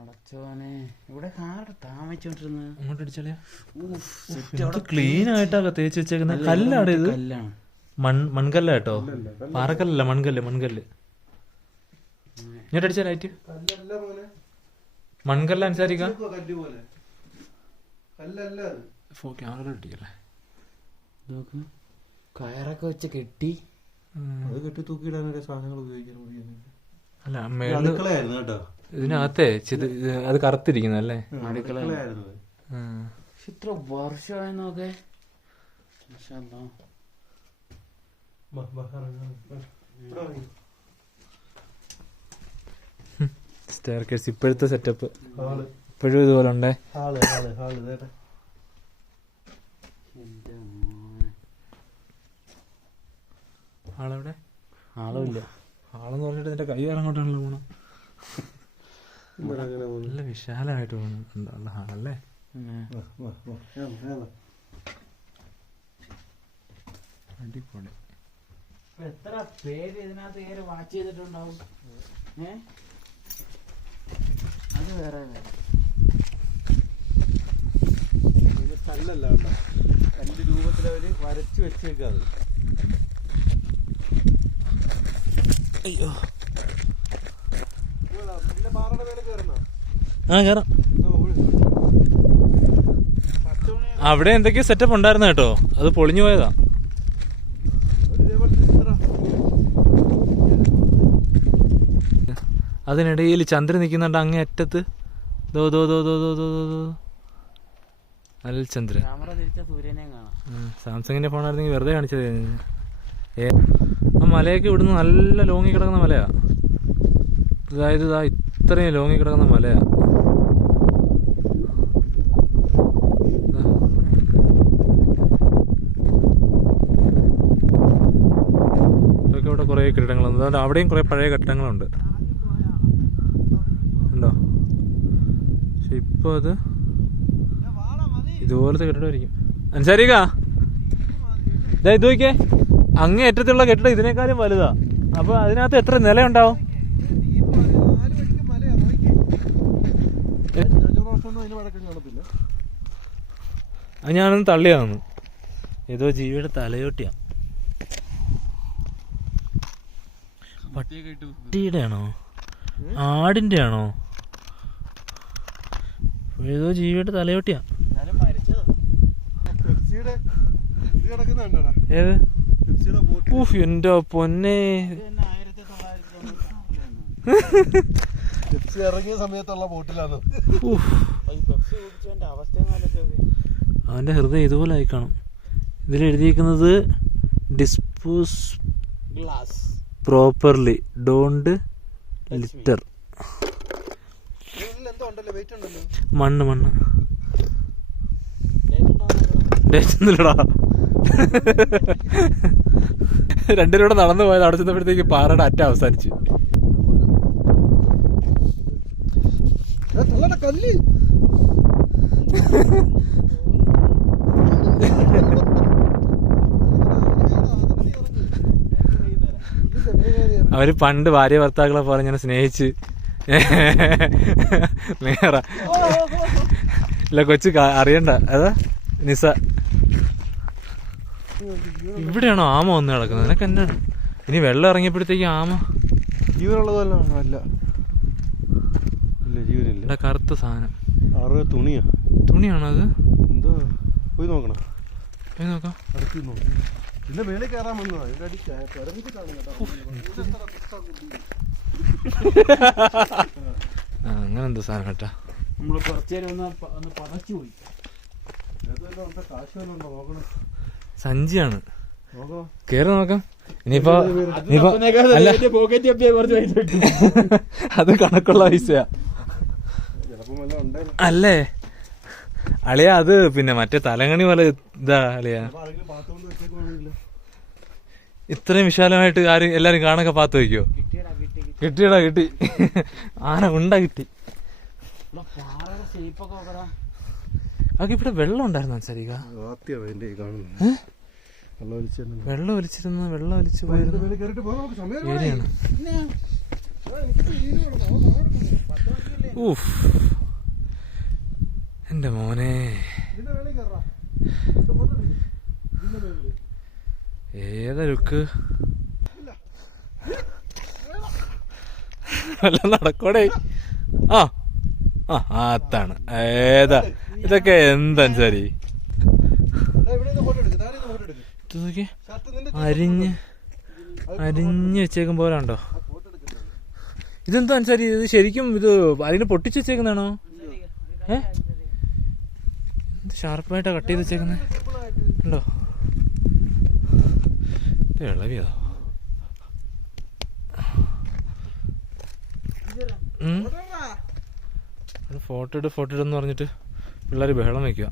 അടച്ചോനെ ഇവിടെ കാറ് താമസിച്ചോണ്ടിരുന്നത് അങ്ങോട്ട് അടിച്ചാലേ ക്ലീൻ ആയിട്ടാ തേച്ച് വെച്ചേക്കുന്നത് കല്ലാണ് ഇത്? കല്ലാണ്. മൺ മൺകല്ല കേട്ടോ? പാറക്കല്ലല്ല മൺകല്ല് മൺകല്ല്. ഇങ്ങോട്ട് അടിച്ചാ ലൈറ്റ് മൺകല്ല അനുസരിക്ക? ക്യാമറ നോക്ക് കയറൊക്കെ വെച്ച് കെട്ടി. അത് കെട്ടി തൂക്കിയിടാനൊക്കെ സാധനങ്ങൾ ഉപയോഗിക്കാൻ അല്ല അടുക്കളയായിരുന്നു കേട്ടോ. ഇതിനകത്തെ അത് കറുത്തിരിക്കുന്നല്ലേ ഇത്ര വർഷമായി നോക്കെ. ഇപ്പോഴത്തെ സെറ്റപ്പ് ഇപ്പോഴും ഇതുപോലെ ഉണ്ടേ? ആളെവിടെ? ഇല്ല. ആളെന്ന് പറഞ്ഞിട്ട് നിന്റെ കൈ ഇറങ്ങോട്ടാണല്ലോ പോണം? നല്ല വിശാലമായിട്ട് പോണം. എന്താ ആളല്ലേ അടിപൊളി. എത്ര പേര് ഇതിനകത്ത് കയറി വാച്ച് ചെയ്തിട്ടുണ്ടാവും? ഏ? അത് വേറെ കല്ലല്ല രണ്ട് രൂപത്തിലവര് വരച്ചു വരച്ച് വെച്ചേക്കാത് അയ്യോ. ആ കയറാം അവിടെ എന്തൊക്കെയോ സെറ്റപ്പ് ഉണ്ടായിരുന്നു കേട്ടോ. അത് പൊളിഞ്ഞു പോയതാ. അതിനിടയിൽ ചന്ദ്രൻ നിൽക്കുന്നുണ്ട് അങ്ങേ അറ്റത്ത്. ദോ ദോ ദോ ദോ ദോ ദോ ദോ അൽ ചന്ദ്രൻ. സാംസങ്ങിന്റെ ഫോണായിരുന്നെങ്കിൽ വെറുതെ കാണിച്ചത് ആ മലയൊക്കെ ഇവിടുന്ന് നല്ല ലോങ്ങി കിടക്കുന്ന മലയാ. അതായത് ഇതാ ഇത്രയും ലോങ്ങി കിടക്കുന്ന മലയാ. ദാ. ഇതൊക്കെ ഇവിടെ കുറേ കെട്ടിടങ്ങളുണ്ട്. അതുകൊണ്ട് അവിടെയും കുറേ പഴയ കെട്ടിടങ്ങളുണ്ട്. ഉണ്ടോ? പക്ഷെ ഇപ്പോൾ അത് ഇതുപോലത്തെ കെട്ടിടമായിരിക്കും അനുസരിക്കാ ഇത് നോക്കിയേ. അങ്ങേ അറ്റത്തുള്ള കെട്ടിടം ഇതിനേക്കാളും വലുതാ. അപ്പൊ അതിനകത്ത് എത്ര നിലയുണ്ടാവും? ഉണ്ടാവും അത് ഞാനൊന്ന് തള്ളിയാന്ന് ഏതോ ജീവിയുടെ തലയോട്ടിയാ. പട്ടിയുടെ ആണോ ആടിന്റെ ആണോ ഏതോ ജീവിയുടെ തലയോട്ടിയാ. ഏത്? ഊഫ് എന്റെ പൊന്നെ. ഇറങ്ങിയ സമയത്തുള്ള ബോട്ടിലാണ്. അവന്റെ ഹൃദയം ഇതുപോലെ ആയി കാണും ഇതിൽ എഴുതിയിരിക്കുന്നത് dispose glass properly don't litter മണ്ണ് മണ്ണ്. ഡേറ്റ് ഒന്നുമില്ലടാ. രണ്ടിലൂടെ നടന്നു പോയത് അവിടെ ചെന്നപ്പോഴത്തേക്ക് പാറയുടെ അറ്റ അവസാനിച്ച്. കല്ല്. അവർ പണ്ട് ഭാര്യ ഭർത്താക്കളെ പോലെ ഞാൻ സ്നേഹിച്ച് നേറ ഇല്ല കൊച്ചു അറിയണ്ട. അതാ നിസ ഇവിടെയാണോ ആമ വന്ന് കിടക്കുന്നത്? നിനക്ക് എന്നാണ് ഇനി വെള്ളം ഇറങ്ങിയപ്പോഴത്തേക്ക് ആമ? ജീവനുള്ളതല്ല അല്ല ഇല്ല ജീവനില്ല. കറുത്ത സാധനം. ആറ് തുണിയാ. തുണിയാണോ അത്? എന്തോ? പോയി നോക്കണം. പോയി നോക്കാം. അടുത്ത് നോക്കണം പിന്നെ മേളിൽ കയറാൻ വന്നതാ. ഇവിടെ അങ്ങനെ എന്തോ സാധനം കേട്ടാ. നമ്മൾ കുറച്ചു നേരം ഒന്ന് പതച്ചു പോയി. കാശ് വല്ലതും ഉണ്ടോ നോക്കണം. സഞ്ചിയാണ്. കേറി നോക്കാം. ഇനിയിപ്പോ അല്ല. പൈസ അത് കണക്കുള്ള പൈസയാ. വല്ലതും അല്ലേ? അളിയ അത് പിന്നെ മറ്റേ തലങ്ങണി പോലെ ഇതാ അളിയ. ഇത്രയും വിശാലമായിട്ട് ആരും എല്ലാരും കാണൊക്കെ പാത്ത് വയ്ക്കോ കിട്ടിയടാ കിട്ടി കിട്ടി. കിട്ടിയടാ കിട്ടി. ആന ഉണ്ട കിട്ടി. അതൊക്കെ ഇവിടെ വെള്ളം ഉണ്ടായിരുന്നു സരിക വെള്ളം ഒലിച്ചിരുന്നു വെള്ളം ഒലിച്ചു പോയിരുന്നു. ഊഫ് എന്റെ മോനെ. ഏതൊരുക്ക് വല്ല നടക്കോടെ. ആ ആ അതാണ്. ഏതാ? ഇതൊക്കെ എന്താ ശരി? ഇവിടെ ഫോട്ടോ എടുക്ക് താഴെ ഫോട്ടോ എടുക്ക്. ഇത് നോക്കി ഷർട്ട് നിന്റെ അരിഞ്ഞ് അരിഞ്ഞ് വെച്ചേക്കും പോലെ ഉണ്ടോ? ഇതെന്താ അനുസരി ഇത് ശരിക്കും ഇത് അതിന് പൊട്ടിച്ച് വെച്ചേക്കുന്നതാണോ? ഏ? ഷാർപ്പായിട്ടാ കട്ട് ചെയ്ത് വെച്ചേക്കുന്നത് ഉണ്ടോ? ഇളവിയതോ ഫോട്ടോ ഇട് ഫോട്ടോ ഇടെന്ന് പറഞ്ഞിട്ട്. പിള്ളേർ ബഹളം വെക്കുക.